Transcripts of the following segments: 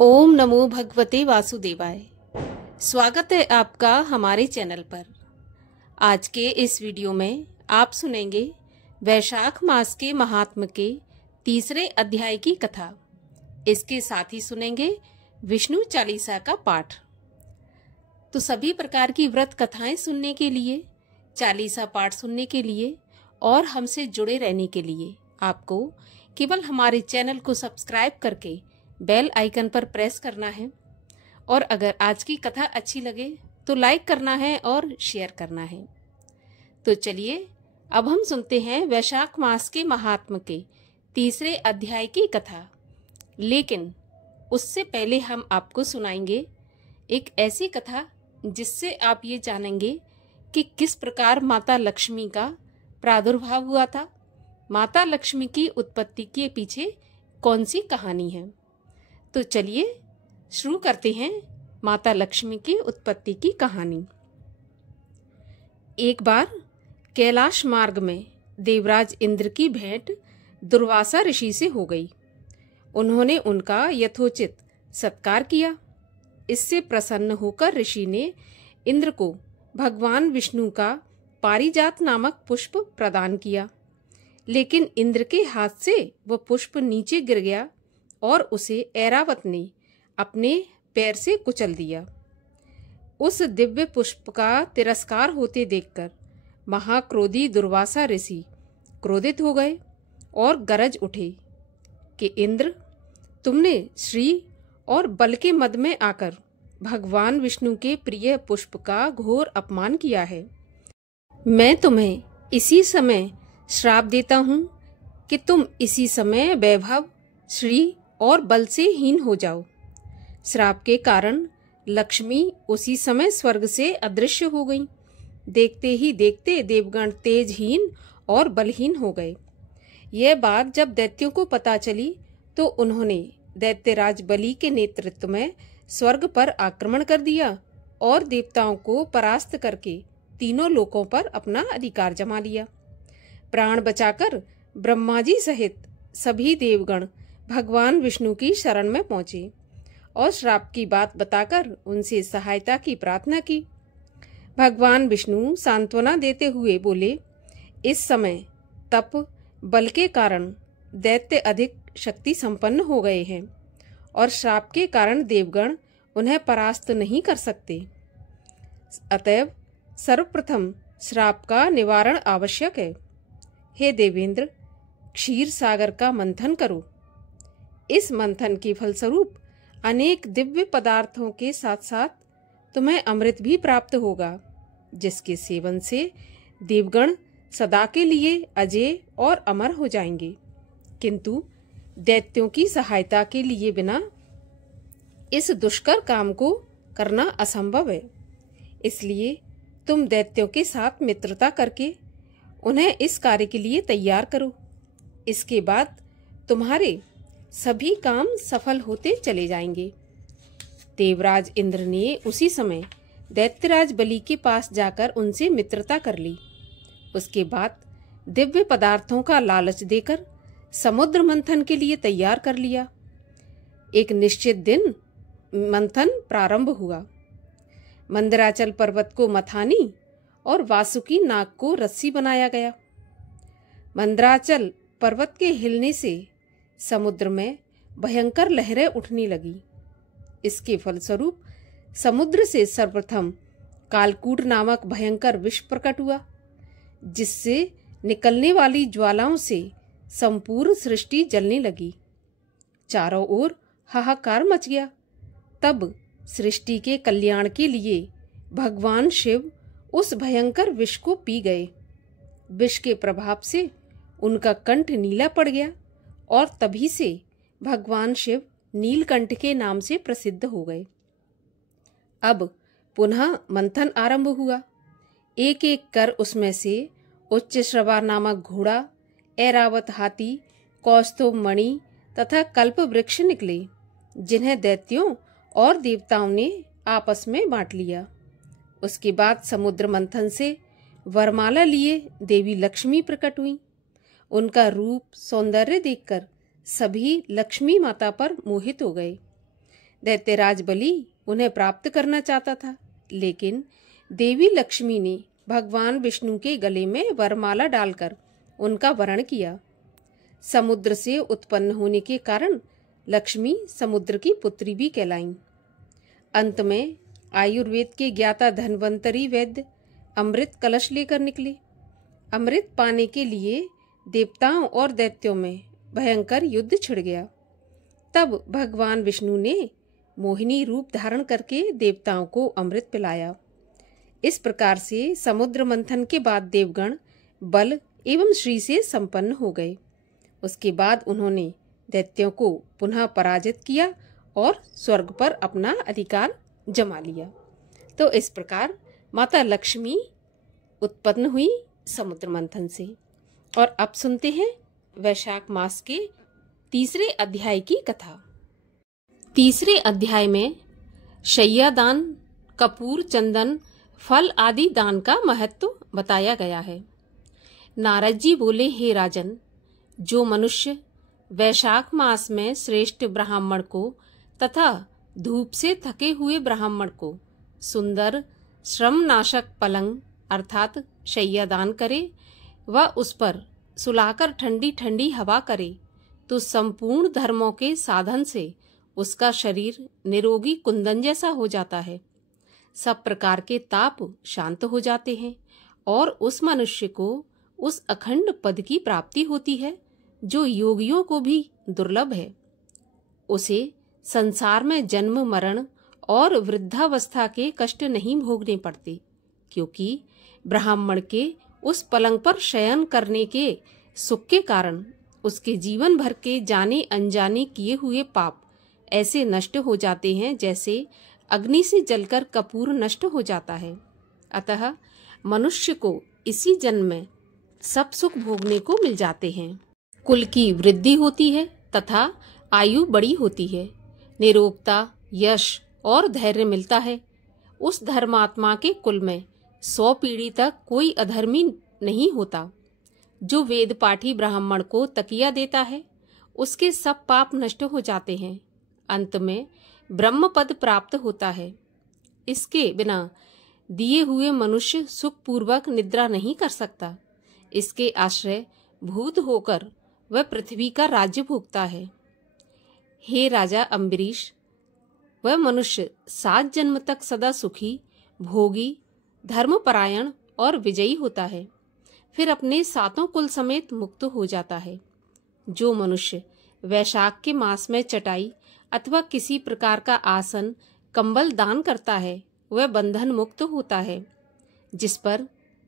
ओम नमो भगवते वासुदेवाय। स्वागत है आपका हमारे चैनल पर। आज के इस वीडियो में आप सुनेंगे वैशाख मास के महात्म के तीसरे अध्याय की कथा। इसके साथ ही सुनेंगे विष्णु चालीसा का पाठ। तो सभी प्रकार की व्रत कथाएं सुनने के लिए, चालीसा पाठ सुनने के लिए और हमसे जुड़े रहने के लिए आपको केवल हमारे चैनल को सब्सक्राइब करके बेल आइकन पर प्रेस करना है और अगर आज की कथा अच्छी लगे तो लाइक करना है और शेयर करना है। तो चलिए अब हम सुनते हैं वैशाख मास के महात्म के तीसरे अध्याय की कथा। लेकिन उससे पहले हम आपको सुनाएंगे एक ऐसी कथा जिससे आप ये जानेंगे कि किस प्रकार माता लक्ष्मी का प्रादुर्भाव हुआ था, माता लक्ष्मी की उत्पत्ति के पीछे कौन सी कहानी है। तो चलिए शुरू करते हैं माता लक्ष्मी की उत्पत्ति की कहानी। एक बार कैलाश मार्ग में देवराज इंद्र की भेंट दुर्वासा ऋषि से हो गई। उन्होंने उनका यथोचित सत्कार किया। इससे प्रसन्न होकर ऋषि ने इंद्र को भगवान विष्णु का पारिजात नामक पुष्प प्रदान किया, लेकिन इंद्र के हाथ से वह पुष्प नीचे गिर गया और उसे ऐरावत ने अपने पैर से कुचल दिया। उस दिव्य पुष्प का तिरस्कार होते देखकर महाक्रोधी दुर्वासा ऋषि क्रोधित हो गए और गरज उठे कि इंद्र, तुमने श्री और बल के मद में आकर भगवान विष्णु के प्रिय पुष्प का घोर अपमान किया है। मैं तुम्हें इसी समय श्राप देता हूँ कि तुम इसी समय वैभव, श्री और बल से हीन हो जाओ। श्राप के कारण लक्ष्मी उसी समय स्वर्ग से अदृश्य हो गई। देखते ही देखते देवगण तेजहीन और बलहीन हो गए। यह बात जब दैत्यों को पता चली तो उन्होंने दैत्यराज बलि के नेतृत्व में स्वर्ग पर आक्रमण कर दिया और देवताओं को परास्त करके तीनों लोकों पर अपना अधिकार जमा लिया। प्राण बचाकर ब्रह्मा जी सहित सभी देवगण भगवान विष्णु की शरण में पहुंचे और श्राप की बात बताकर उनसे सहायता की प्रार्थना की। भगवान विष्णु सांत्वना देते हुए बोले, इस समय तप बल के कारण दैत्य अधिक शक्ति संपन्न हो गए हैं और श्राप के कारण देवगण उन्हें परास्त नहीं कर सकते। अतएव सर्वप्रथम श्राप का निवारण आवश्यक है। हे देवेंद्र, क्षीर सागर का मंथन करो। इस मंथन के फलस्वरूप अनेक दिव्य पदार्थों के साथ साथ तुम्हें अमृत भी प्राप्त होगा, जिसके सेवन से देवगण सदा के लिए अजय और अमर हो जाएंगे। किंतु दैत्यों की सहायता के लिए बिना इस दुष्कर काम को करना असंभव है। इसलिए तुम दैत्यों के साथ मित्रता करके उन्हें इस कार्य के लिए तैयार करो। इसके बाद तुम्हारे सभी काम सफल होते चले जाएंगे। देवराज इंद्र ने उसी समय दैत्यराज बलि के पास जाकर उनसे मित्रता कर ली। उसके बाद दिव्य पदार्थों का लालच देकर समुद्र मंथन के लिए तैयार कर लिया। एक निश्चित दिन मंथन प्रारंभ हुआ। मंदराचल पर्वत को मथानी और वासुकी नाग को रस्सी बनाया गया। मंदराचल पर्वत के हिलने से समुद्र में भयंकर लहरें उठने लगी। इसके फलस्वरूप समुद्र से सर्वप्रथम कालकूट नामक भयंकर विष प्रकट हुआ, जिससे निकलने वाली ज्वालाओं से संपूर्ण सृष्टि जलने लगी। चारों ओर हाहाकार मच गया। तब सृष्टि के कल्याण के लिए भगवान शिव उस भयंकर विष को पी गए। विष के प्रभाव से उनका कंठ नीला पड़ गया और तभी से भगवान शिव नीलकंठ के नाम से प्रसिद्ध हो गए। अब पुनः मंथन आरंभ हुआ। एक एक कर उसमें से उच्च श्रवा नामक घोड़ा, ऐरावत हाथी, कौस्तुभ मणि तथा कल्प वृक्ष निकले, जिन्हें दैत्यों और देवताओं ने आपस में बांट लिया। उसके बाद समुद्र मंथन से वरमाला लिए देवी लक्ष्मी प्रकट हुई। उनका रूप सौंदर्य देखकर सभी लक्ष्मी माता पर मोहित हो गए। दैत्यराज बलि उन्हें प्राप्त करना चाहता था, लेकिन देवी लक्ष्मी ने भगवान विष्णु के गले में वरमाला डालकर उनका वरण किया। समुद्र से उत्पन्न होने के कारण लक्ष्मी समुद्र की पुत्री भी कहलाईं। अंत में आयुर्वेद के ज्ञाता धन्वंतरी वैद्य अमृत कलश लेकर निकले। अमृत पाने के लिए देवताओं और दैत्यों में भयंकर युद्ध छिड़ गया। तब भगवान विष्णु ने मोहिनी रूप धारण करके देवताओं को अमृत पिलाया। इस प्रकार से समुद्र मंथन के बाद देवगण बल एवं श्री से संपन्न हो गए। उसके बाद उन्होंने दैत्यों को पुनः पराजित किया और स्वर्ग पर अपना अधिकार जमा लिया। तो इस प्रकार माता लक्ष्मी उत्पन्न हुई समुद्र मंथन से। और अब सुनते हैं वैशाख मास के तीसरे अध्याय की कथा। तीसरे अध्याय में शैया दान, कपूर, चंदन, फल आदि दान का महत्व बताया गया है। नारद जी बोले, हे राजन, जो मनुष्य वैशाख मास में श्रेष्ठ ब्राह्मण को तथा धूप से थके हुए ब्राह्मण को सुंदर श्रम नाशक पलंग अर्थात शैया दान करे व उस पर सुलाकर ठंडी ठंडी हवा करे, तो संपूर्ण धर्मों के साधन से उसका शरीर निरोगी कुंदन जैसा हो जाता है। सब प्रकार के ताप शांत हो जाते हैं और उस मनुष्य को उस अखंड पद की प्राप्ति होती है जो योगियों को भी दुर्लभ है। उसे संसार में जन्म, मरण और वृद्धावस्था के कष्ट नहीं भोगने पड़ते, क्योंकि ब्राह्मण के उस पलंग पर शयन करने के सुख के कारण उसके जीवन भर के जाने अनजाने किए हुए पाप ऐसे नष्ट हो जाते हैं जैसे अग्नि से जलकर कपूर नष्ट हो जाता है। अतः मनुष्य को इसी जन्म में सब सुख भोगने को मिल जाते हैं। कुल की वृद्धि होती है तथा आयु बड़ी होती है, निरोगता, यश और धैर्य मिलता है। उस धर्मात्मा के कुल में 100 पीढ़ी तक कोई अधर्मी नहीं होता। जो वेद पाठी ब्राह्मण को तकिया देता है, उसके सब पाप नष्ट हो जाते हैं। अंत में ब्रह्म पद प्राप्त होता है। इसके बिना दिए हुए मनुष्य सुखपूर्वक निद्रा नहीं कर सकता। इसके आश्रय भूत होकर वह पृथ्वी का राज्य भोगता है। हे राजा अम्बरीश, वह मनुष्य 7 जन्म तक सदा सुखी, भोगी, धर्मपरायण और विजयी होता है, फिर अपने 7 कुल समेत मुक्त हो जाता है। जो मनुष्य वैशाख के मास में चटाई अथवा किसी प्रकार का आसन, कंबल दान करता है, वह बंधन मुक्त होता है। जिस पर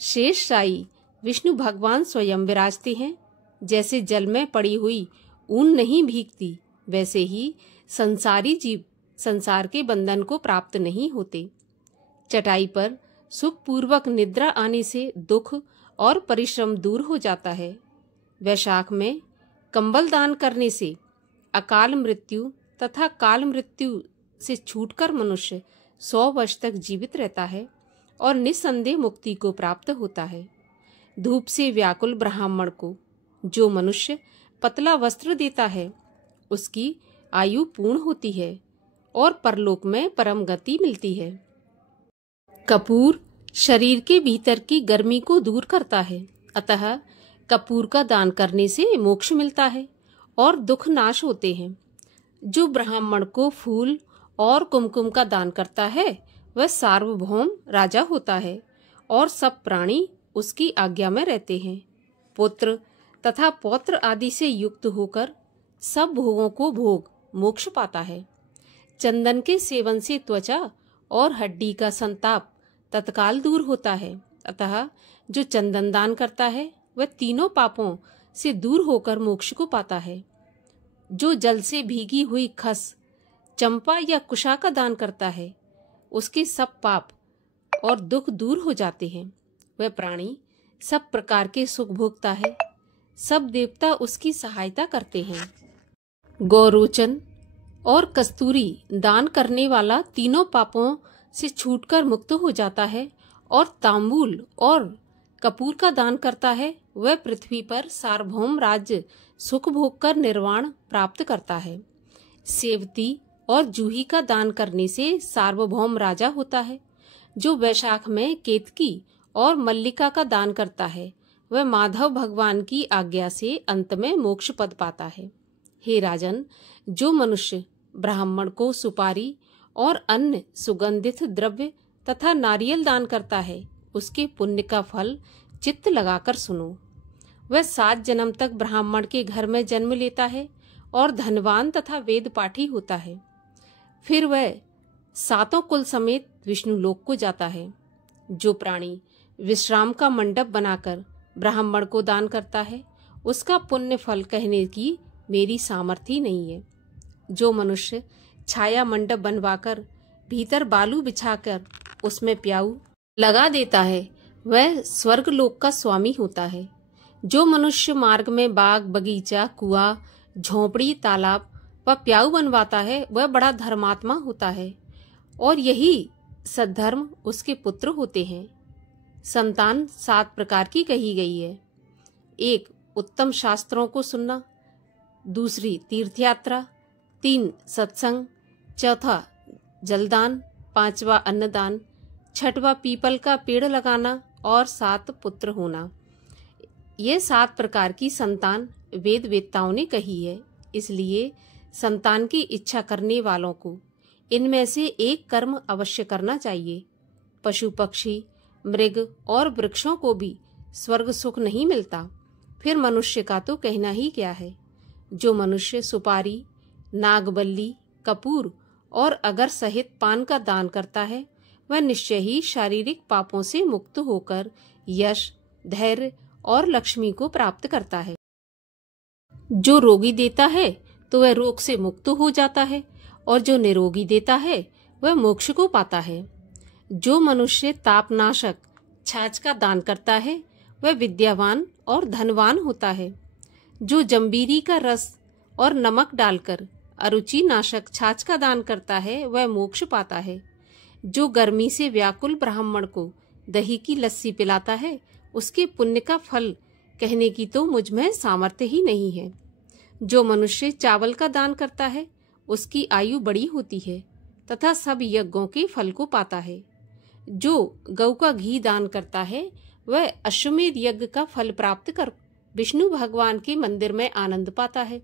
शेष शायी विष्णु भगवान स्वयं विराजते हैं। जैसे जल में पड़ी हुई ऊन नहीं भीगती, वैसे ही संसारी जीव संसार के बंधन को प्राप्त नहीं होते। चटाई पर सुखपूर्वक निद्रा आने से दुख और परिश्रम दूर हो जाता है। वैशाख में कंबल दान करने से अकाल मृत्यु तथा काल मृत्यु से छूटकर मनुष्य 100 वर्ष तक जीवित रहता है और निस्संदेह मुक्ति को प्राप्त होता है। धूप से व्याकुल ब्राह्मण को जो मनुष्य पतला वस्त्र देता है, उसकी आयु पूर्ण होती है और परलोक में परम गति मिलती है। कपूर शरीर के भीतर की गर्मी को दूर करता है, अतः कपूर का दान करने से मोक्ष मिलता है और दुख नाश होते हैं। जो ब्राह्मण को फूल और कुमकुम का दान करता है, वह सार्वभौम राजा होता है और सब प्राणी उसकी आज्ञा में रहते हैं। पुत्र तथा पौत्र आदि से युक्त होकर सब भोगों को भोग मोक्ष पाता है। चंदन के सेवन से त्वचा और हड्डी का संताप तत्काल दूर होता है, अतः जो चंदन दान करता है वह तीनों पापों से दूर होकर मोक्ष को पाता है। जो जल से भीगी हुई खस, चंपा या कुशा का दान करता है, उसके सब पाप और दुख दूर हो जाते हैं। वह प्राणी सब प्रकार के सुख भोगता है। सब देवता उसकी सहायता करते हैं। गौरोचन और कस्तूरी दान करने वाला तीनों पापों से छूटकर मुक्त हो जाता है और तांबूल और कपूर का दान करता है, वह पृथ्वी पर सार्वभौम राज्य सुख भोग कर निर्वाण प्राप्त करता है। सेवती और जूही का दान करने से सार्वभौम राजा होता है। जो वैशाख में केतकी और मल्लिका का दान करता है वह माधव भगवान की आज्ञा से अंत में मोक्ष पद पाता है। हे राजन, जो मनुष्य ब्राह्मण को सुपारी और अन्य सुगंधित द्रव्य तथा नारियल दान करता है उसके पुण्य का फल चित्त लगाकर सुनो। वह 7 जन्म तक ब्राह्मण के घर में जन्म लेता है और धनवान तथा वेद पाठी होता है। फिर वह 7 कुल समेत विष्णु लोक को जाता है। जो प्राणी विश्राम का मंडप बनाकर ब्राह्मण को दान करता है उसका पुण्य फल कहने की मेरी सामर्थ्य नहीं है। जो मनुष्य छाया मंडप बनवाकर भीतर बालू बिछाकर उसमें प्याऊ लगा देता है वह स्वर्ग लोक का स्वामी होता है। जो मनुष्य मार्ग में बाग बगीचा कुआं झोंपड़ी तालाब व प्याऊ बनवाता है वह बड़ा धर्मात्मा होता है और यही सद्धर्म उसके पुत्र होते हैं। संतान 7 प्रकार की कही गई है। 1. उत्तम शास्त्रों को सुनना, 2. तीर्थयात्रा, 3. सत्संग, 4. जलदान, 5वां अन्नदान, 6वां पीपल का पेड़ लगाना और 7 पुत्र होना। ये 7 प्रकार की संतान वेद वेत्ताओं ने कही है। इसलिए संतान की इच्छा करने वालों को इनमें से एक कर्म अवश्य करना चाहिए। पशु पक्षी मृग और वृक्षों को भी स्वर्ग सुख नहीं मिलता, फिर मनुष्य का तो कहना ही क्या है। जो मनुष्य सुपारी नागबल्ली कपूर और अगर सहित पान का दान करता है वह निश्चय ही शारीरिक पापों से मुक्त होकर यश धैर्य और लक्ष्मी को प्राप्त करता है। जो रोगी देता है तो वह रोग से मुक्त हो जाता है और जो निरोगी देता है वह मोक्ष को पाता है। जो मनुष्य तापनाशक छाछ का दान करता है वह विद्यावान और धनवान होता है। जो जंबीरी का रस और नमक डालकर अरुचि नाशक छाछ का दान करता है वह मोक्ष पाता है। जो गर्मी से व्याकुल ब्राह्मण को दही की लस्सी पिलाता है उसके पुण्य का फल कहने की तो मुझ में सामर्थ्य ही नहीं है। जो मनुष्य चावल का दान करता है उसकी आयु बड़ी होती है तथा सब यज्ञों के फल को पाता है। जो गौ का घी दान करता है वह अश्वमेध यज्ञ का फल प्राप्त कर विष्णु भगवान के मंदिर में आनंद पाता है।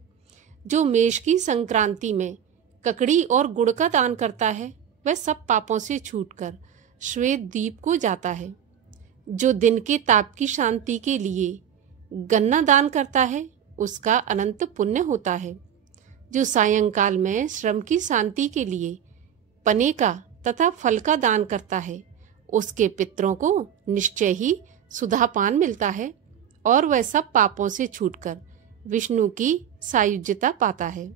जो मेष की संक्रांति में ककड़ी और गुड़ का दान करता है वह सब पापों से छूटकर श्वेत द्वीप को जाता है। जो दिन के ताप की शांति के लिए गन्ना दान करता है उसका अनंत पुण्य होता है। जो सायंकाल में श्रम की शांति के लिए पने का तथा फल का दान करता है उसके पितरों को निश्चय ही सुधापान मिलता है और वह सब पापों से छूटकर विष्णु की सायुज्यता पाता है।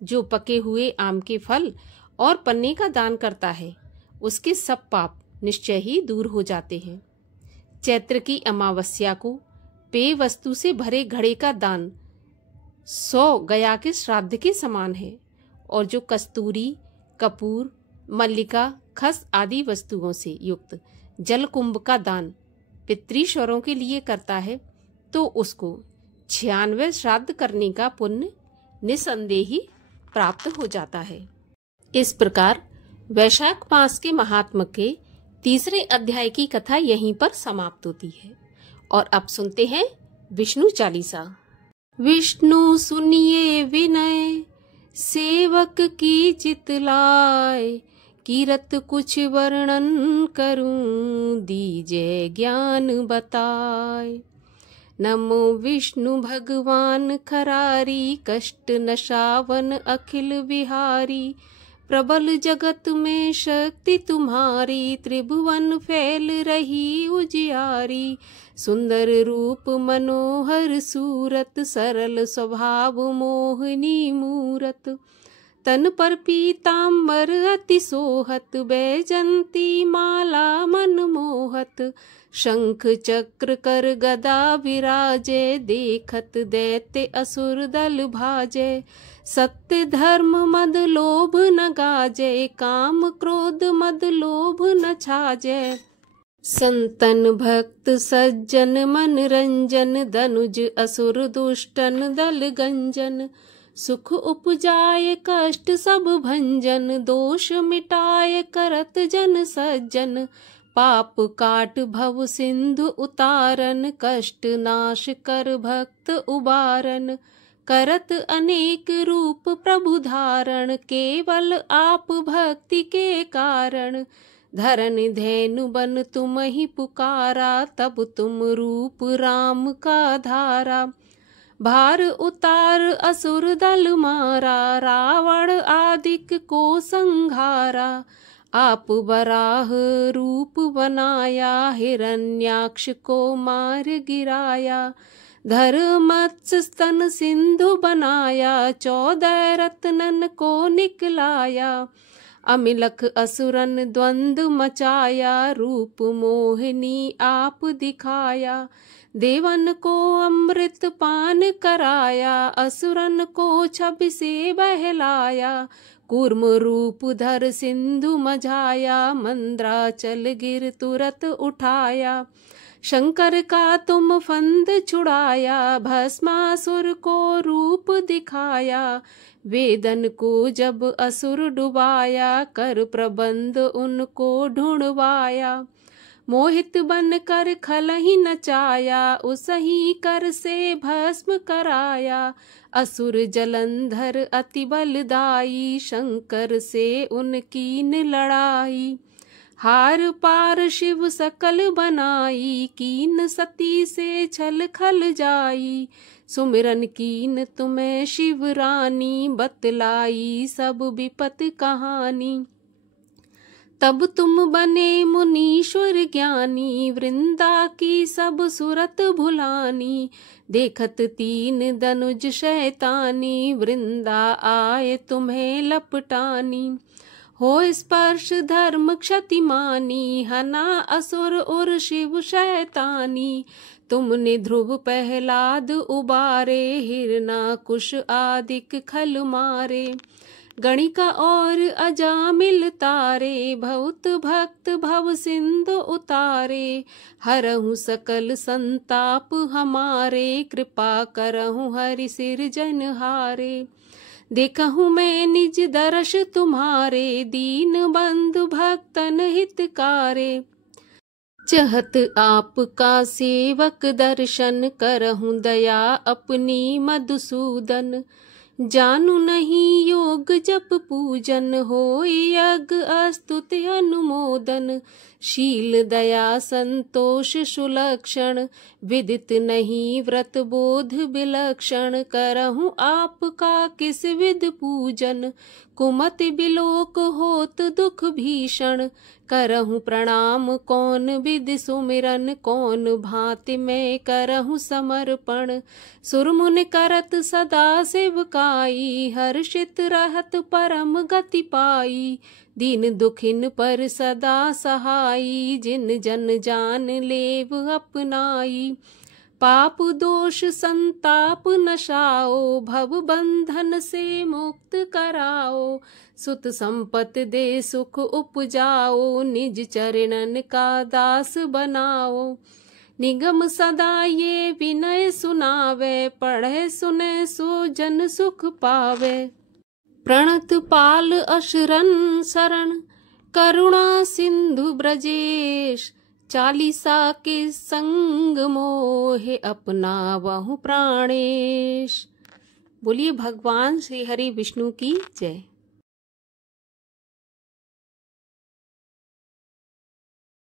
जो पके हुए आम के फल और पन्ने का दान करता है उसके सब पाप निश्चय ही दूर हो जाते हैं। चैत्र की अमावस्या को पेय वस्तु से भरे घड़े का दान 100 गया के श्राद्ध के समान है। और जो कस्तूरी कपूर मल्लिका खस आदि वस्तुओं से युक्त जल कुंभ का दान पितृश्वरों के लिए करता है तो उसको 96 श्राद्ध करने का पुण्य निसंदेह ही प्राप्त हो जाता है। इस प्रकार वैशाख मास के महात्म के 3रे अध्याय की कथा यहीं पर समाप्त होती है। और अब सुनते हैं विष्णु चालीसा। विष्णु सुनिए विनय सेवक की चितलाय, कीरत कुछ वर्णन करूं दीजे ज्ञान बताए। नमो विष्णु भगवान खरारी, कष्ट नशावन अखिल विहारी। प्रबल जगत में शक्ति तुम्हारी, त्रिभुवन फैल रही उजियारी। सुंदर रूप मनोहर सूरत, सरल स्वभाव मोहनी मूरत। तन पर पीताम्बर अति सोहत, बैजंती माला मन मोहत। शंख चक्र कर गदा विराजे, देखत दैत्य असुर दल भाजे। सत्य धर्म मद लोभ न गाजे, काम क्रोध मद लोभ न छाजे। संतन भक्त सज्जन मन रंजन, दनुज असुर दुष्टन दल गंजन। सुख उपजाय कष्ट सब भंजन, दोष मिटाय करत जन सज्जन। पाप काट भव सिंधु उतारन, कष्ट नाश कर भक्त उबारन। करत अनेक रूप प्रभु धारण, केवल आप भक्ति के कारण। धरन धैनु बन तुम ही पुकारा, तब तुम रूप राम का धारा। भार उतार असुर दल मारा, रावण आदिक को संहारा। आप बराह रूप बनाया, हिरण्याक्ष को मार गिराया। धर मत्स्य स्तन सिंधु बनाया, 14 रत्नन को निकलाया। अमिलख असुरन द्वंद मचाया, रूप मोहिनी आप दिखाया। देवन को अमृत पान कराया, असुरन को छवि से बहलाया। कूर्म रूप धर सिंधु मझाया, मंद्राचल गिर तुरत उठाया। शंकर का तुम फंद छुड़ाया, भस्मासुर को रूप दिखाया। वेदन को जब असुर डुबाया, कर प्रबंध उनको ढूंढवाया। मोहित बन कर खल ही नचाया, उसही कर से भस्म कराया। असुर जलंधर अति बलदाई, शंकर से उनकीन लड़ाई। हार पार शिव सकल बनाई, कीन सती से छल खल जाई। सुमिरन कीन तुम्हें शिव रानी, बतलाई सब विपत कहानी। तब तुम बने मुनीश्वर ज्ञानी, वृंदा की सब सुरत भुलानी। देखत 3 दनुज शैतानी, वृंदा आए तुम्हें लपटानी। हो स्पर्श धर्म क्षतिमानी, हना असुर और शिव शैतानी। तुमने ध्रुव प्रहलाद उबारे, हिरणाकुश आदिक खल मारे। गणिका और अजामिल तारे, बहुत भक्त भव सिंधु उतारे। हरहु सकल संताप हमारे, कृपा करहु हरि सिरजनहारे। देखहु मैं निज दर्श तुम्हारे, दीन बंधु भक्तन हितकारे। चहत आपका सेवक दर्शन, करहु दया अपनी मधुसूदन। जानू नहीं योग जप पूजन, होय यज्ञ स्तुति अनुमोदन। शील दया संतोष सुलक्षण, विदित नहीं व्रत बोध विलक्षण। करहु आपका किस विध पूजन, कुमति बिलोक होत दुख भीषण। करहु प्रणाम कौन विधि सुमिरन, कौन भांति मैं करहु समर्पण। सुरमुन करत सदा सेवकाई, हर्षित रहत परम गति पाई। दीन दुखिन पर सदा सहाई, जिन जन जान लेव अपनाई। पाप दोष संताप नशाओ, भव बंधन से मुक्त कराओ। सुत संपत दे सुख उपजाओ, निज चरणन का दास बनाओ। निगम सदा ये विनय सुनावे, पढ़े सुने सो जन सुख पावे। प्रणत पाल अशरण शरण, करुणा सिंधु ब्रजेश। 40 के संग मोहे अपनावहु प्राणेश। बोलिए भगवान श्री हरि विष्णु की जय।